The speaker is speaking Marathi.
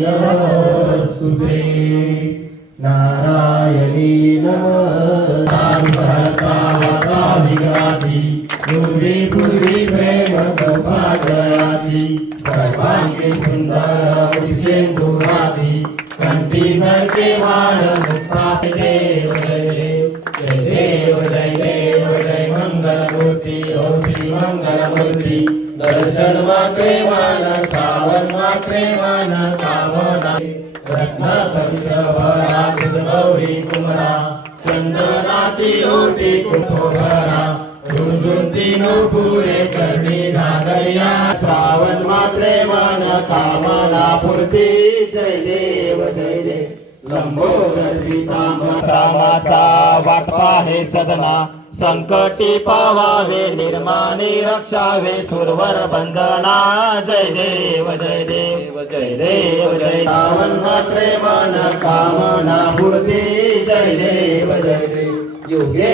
नमस्तुते नारायणी नमस्ते पूर्वी पूर्वी प्रेम कृपादयाची सर्वांगी सुंदर सिंधुराची कंठी धरते वाण मुक्ता देव जय देव जय देव जय मंगलमूर्ती ओ श्री मंगलमूर्ती दर्शन मात्रे मान सावन मात्रे मान कामना रत्न पंचवरा गौरी कुमरा चंदनाची ओटी कुठोरा झुंझुंती नूपुरे करणी घागरिया श्रावण मात्रे मान कामना पूर्ती जय देव जय देव लंबोदरी रामाचा वाटपा हे सदना संकटी पावावे निर्माणी रक्षावे सुरवर बंधना जय देव जय देव जय देव जय श्रावण मात्रे मान कामना पूर्ती जय देव जय देव योगे